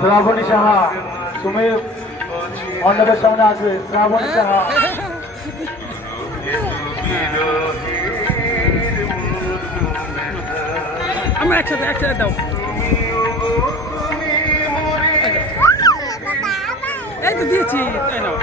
শ্রাবণী সাহা, তুমি মণ্ডপের সামনে আসবে। শ্রাবণী সাহা, আমরা একসাথে দাও। এই তো দিয়েছি, তাই নাও।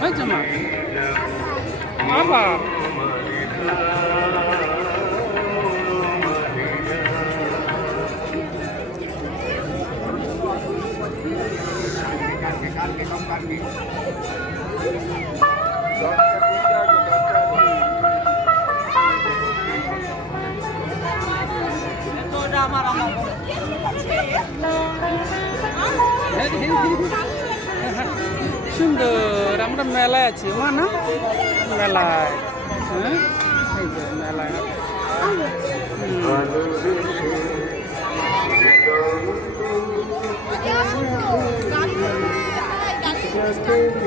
হয়েছে মা, আবার সুন্দর। আমরা মেলায় আছি মা, না মেলায়, হ্যাঁ এই যে মেলায়।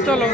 চলো।